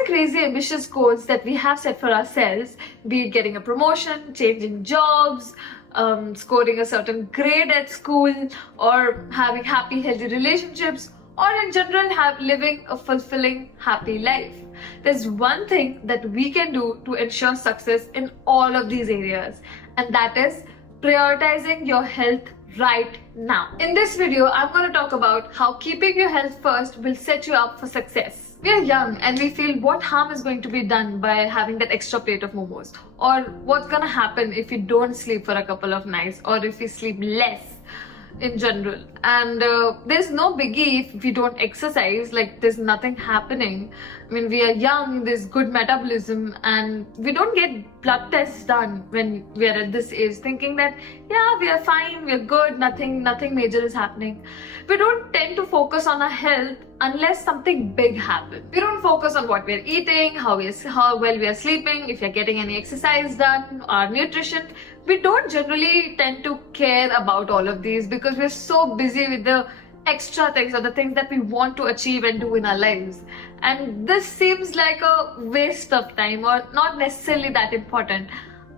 the crazy ambitious goals that we have set for ourselves, be it getting a promotion, changing jobs, scoring a certain grade at school, or having happy, healthy relationships, or in general living a fulfilling, happy life, there's one thing that we can do to ensure success in all of these areas, and that is prioritizing your health right now. In this video, I'm going to talk about how keeping your health first will set you up for success. We are young and we feel what harm is going to be done by having that extra plate of momos, or what's going to happen if you don't sleep for a couple of nights, or if you sleep less in general. And there's no biggie if we don't exercise, like there's nothing happening. I mean, we are young, there's good metabolism, and we don't get blood tests done when we are at this age, thinking that yeah, we are fine, we are good, nothing major is happening. We don't tend to focus on our health unless something big happens. We don't focus on what we're eating, how well we are sleeping, if you're getting any exercise done, our nutrition. We don't generally tend to care about all of these because we're so busy with the extra things, or the things that we want to achieve and do in our lives. And this seems like a waste of time, or not necessarily that important,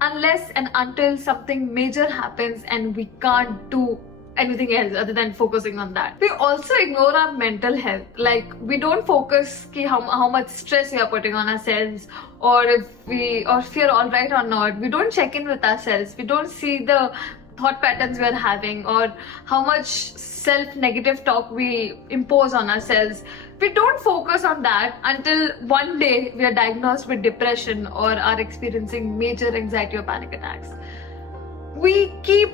unless and until something major happens and we can't do anything else other than focusing on that. We also ignore our mental health. Like, we don't focus how much stress we are putting on ourselves, or if we're all right or not. We don't check in with ourselves. We don't see the thought patterns we are having, or how much self-negative talk we impose on ourselves. We don't focus on that until one day we are diagnosed with depression or are experiencing major anxiety or panic attacks. We keep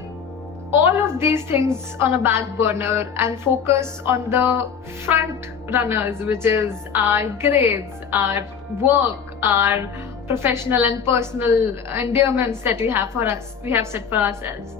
all of these things on a back burner and focus on the front runners, which is our grades, our work, our professional and personal endearments that we have set for ourselves.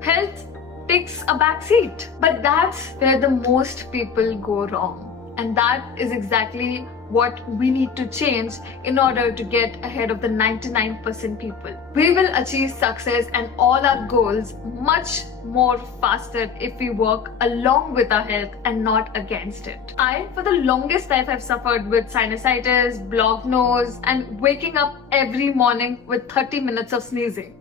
Health takes a back seat. But that's where the most people go wrong. And that is exactly what we need to change in order to get ahead of the 99% people. We will achieve success and all our goals much more faster if we work along with our health and not against it. For the longest time, I've suffered with sinusitis, blocked nose, and waking up every morning with 30 minutes of sneezing.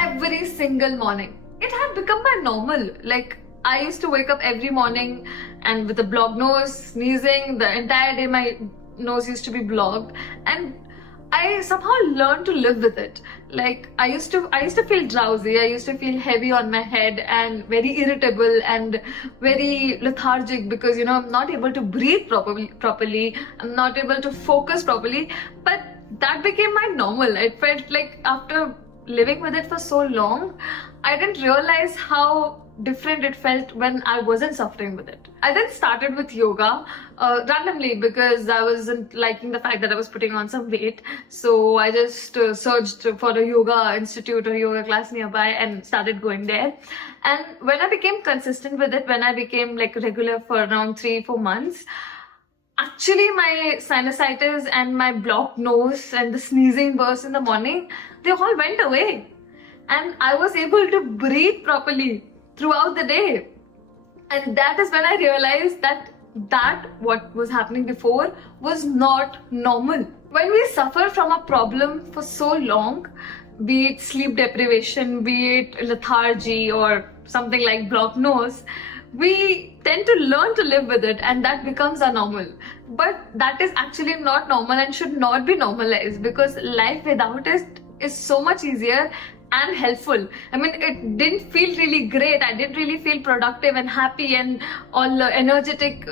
Every single morning. It had become my normal. Like, I used to wake up every morning and with a blocked nose, sneezing, the entire day my nose used to be blocked, and I somehow learned to live with it. Like, I used to feel drowsy, I used to feel heavy on my head and very irritable and very lethargic because, I'm not able to breathe properly, I'm not able to focus properly, but that became my normal. It felt like after living with it for so long, I didn't realize how different it felt when I wasn't suffering with it. I then started with yoga randomly because I wasn't liking the fact that I was putting on some weight. So I just searched for a yoga institute or yoga class nearby and started going there. And when I became consistent with it, when I became like regular for around 3-4 months, actually my sinusitis and my blocked nose and the sneezing burst in the morning, they all went away. And I was able to breathe properly throughout the day. And that is when I realized that what was happening before was not normal. When we suffer from a problem for so long, be it sleep deprivation, be it lethargy, or something like blocked nose, we tend to learn to live with it, and that becomes our normal. But that is actually not normal and should not be normalized, because life without it is so much easier and helpful. I mean, it didn't feel really great. I didn't really feel productive and happy and all energetic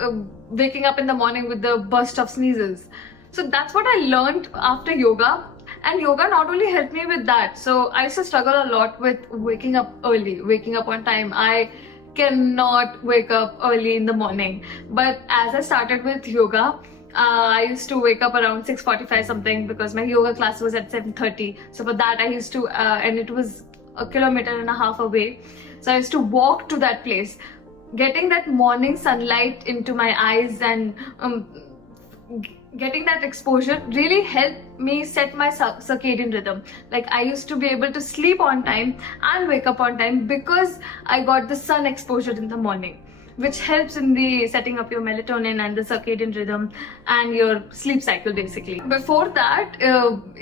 waking up in the morning with the burst of sneezes. So that's what I learned after yoga. And yoga not only helped me with that. So I used to struggle a lot with waking up early, waking up on time. I cannot wake up early in the morning. But as I started with yoga, I used to wake up around 6:45 something because my yoga class was at 7:30. So for that I used to, and it was 1.5 kilometers away. So I used to walk to that place. Getting that morning sunlight into my eyes and getting that exposure really helped me set my circadian rhythm. Like, I used to be able to sleep on time and wake up on time because I got the sun exposure in the morning. which helps in the setting up your melatonin and the circadian rhythm and your sleep cycle basically. Before that,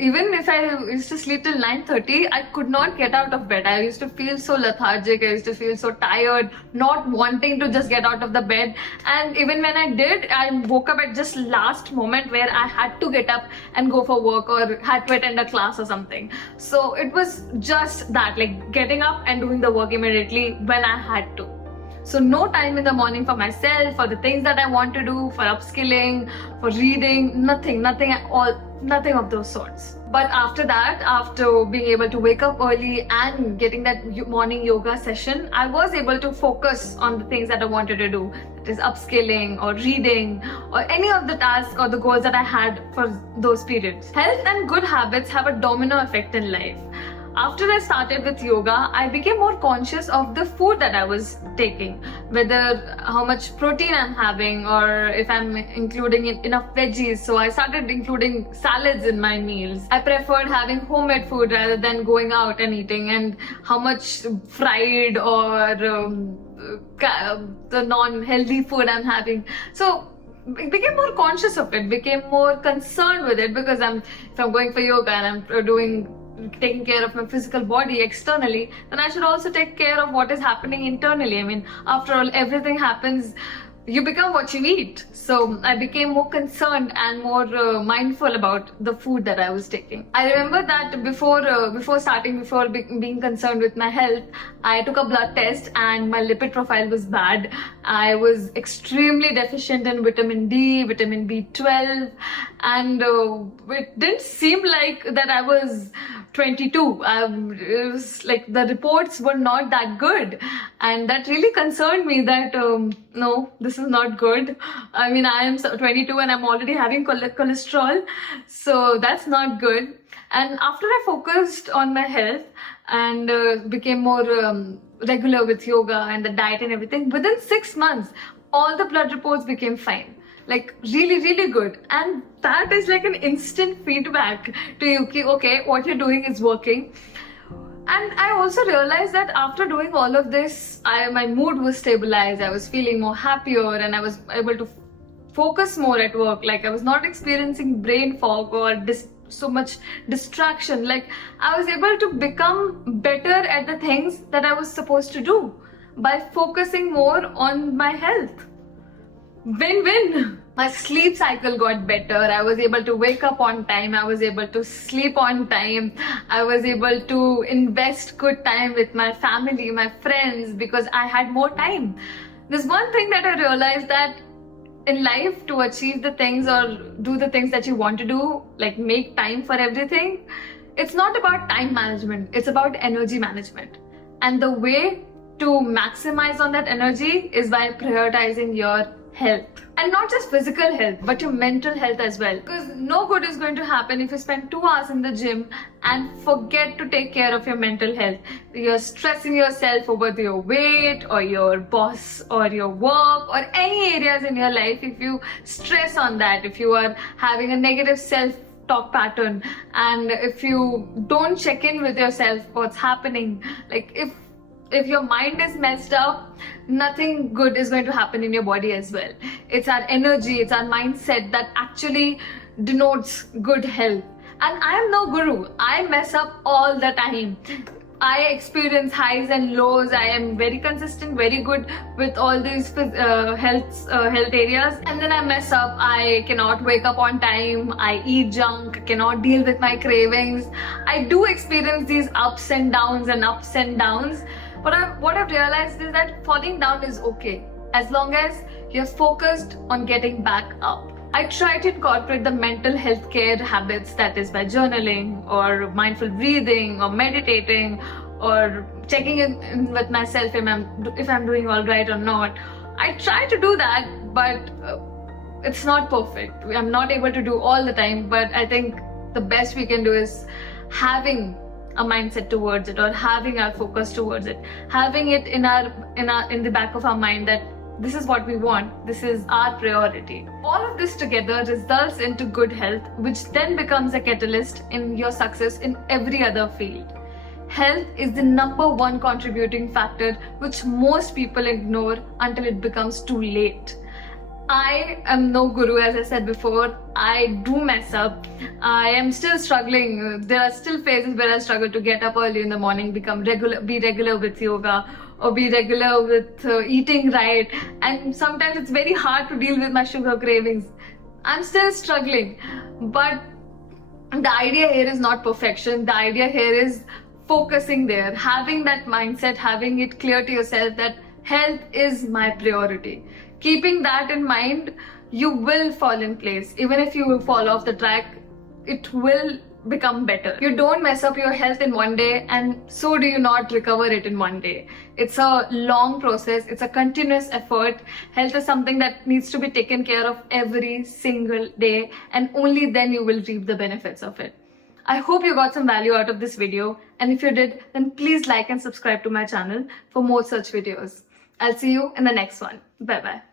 even if I used to sleep till 9:30, I could not get out of bed. I used to feel so lethargic, I used to feel so tired, not wanting to just get out of the bed. And even when I did, I woke up at just last moment where I had to get up and go for work or had to attend a class or something. So it was just that, like getting up and doing the work immediately when I had to. So no time in the morning for myself, for the things that I want to do, for upskilling, for reading, nothing at all, nothing of those sorts. But after that, after being able to wake up early and getting that morning yoga session, I was able to focus on the things that I wanted to do. That is upskilling or reading or any of the tasks or the goals that I had for those periods. Health and good habits have a domino effect in life. After I started with yoga, I became more conscious of the food that I was taking, whether how much protein I'm having or if I'm including enough veggies. So I started including salads in my meals. I preferred having homemade food rather than going out and eating, and how much fried or the non-healthy food I'm having. So I became more conscious of it, became more concerned with it, because if I'm going for yoga and I'm taking care of my physical body externally, then I should also take care of what is happening internally. I mean, after all, everything happens, you become what you eat. So I became more concerned and more mindful about the food that I was taking. I remember that before being concerned with my health, I took a blood test and my lipid profile was bad. I was extremely deficient in vitamin D, vitamin B12, and it didn't seem like that I was 22. It was like the reports were not that good, and that really concerned me that no, this is not good. I mean, I am 22 and I'm already having cholesterol, so that's not good. And after I focused on my health and became more regular with yoga and the diet and everything, within 6 months, all the blood reports became fine. Like really good. And that is like an instant feedback to you, okay, what you're doing is working. And I also realized that after doing all of this, my mood was stabilized, I was feeling more happier, and I was able to focus more at work. Like I was not experiencing brain fog or so much distraction. Like I was able to become better at the things that I was supposed to do by focusing more on my health. Win-win. My sleep cycle got better. I was able to wake up on time. I was able to sleep on time. I was able to invest good time with my family, my friends, because I had more time. There's one thing that I realized, that in life, to achieve the things or do the things that you want to do, like make time for everything, it's not about time management, it's about energy management. And the way to maximize on that energy is by prioritizing your health. And not just physical health, but your mental health as well. Because no good is going to happen if you spend 2 hours in the gym and forget to take care of your mental health. You're stressing yourself over your weight or your boss or your work or any areas in your life. If you stress on that, if you are having a negative self-talk pattern, and if you don't check in with yourself, what's happening, like if your mind is messed up, nothing good is going to happen in your body as well. It's our energy, it's our mindset that actually denotes good health. And I am no guru. I mess up all the time. I experience highs and lows. I am very consistent, very good with all these health areas. And then I mess up. I cannot wake up on time. I eat junk, cannot deal with my cravings. I do experience these ups and downs. But what I've realized is that falling down is okay, as long as you're focused on getting back up. I try to incorporate the mental health care habits, that is by journaling or mindful breathing or meditating or checking in with myself if I'm doing all right or not. I try to do that, but it's not perfect. I'm not able to do all the time, but I think the best we can do is having a mindset towards it, or having our focus towards it, having it in the back of our mind that this is what we want, this is our priority. All of this together results into good health, which then becomes a catalyst in your success in every other field. Health is the number one contributing factor which most people ignore until it becomes too late. I am no guru, as I said before. I do mess up. I am still struggling. There are still phases where I struggle to get up early in the morning, be regular with yoga, or be regular with eating right. And sometimes it's very hard to deal with my sugar cravings. I'm still struggling. But the idea here is not perfection. The idea here is focusing there, having that mindset, having it clear to yourself that health is my priority. Keeping that in mind, you will fall in place. Even if you fall off the track, it will become better. You don't mess up your health in one day, and so do you not recover it in one day. It's a long process. It's a continuous effort. Health is something that needs to be taken care of every single day, and only then you will reap the benefits of it. I hope you got some value out of this video, and if you did, then please like and subscribe to my channel for more such videos. I'll see you in the next one. Bye bye.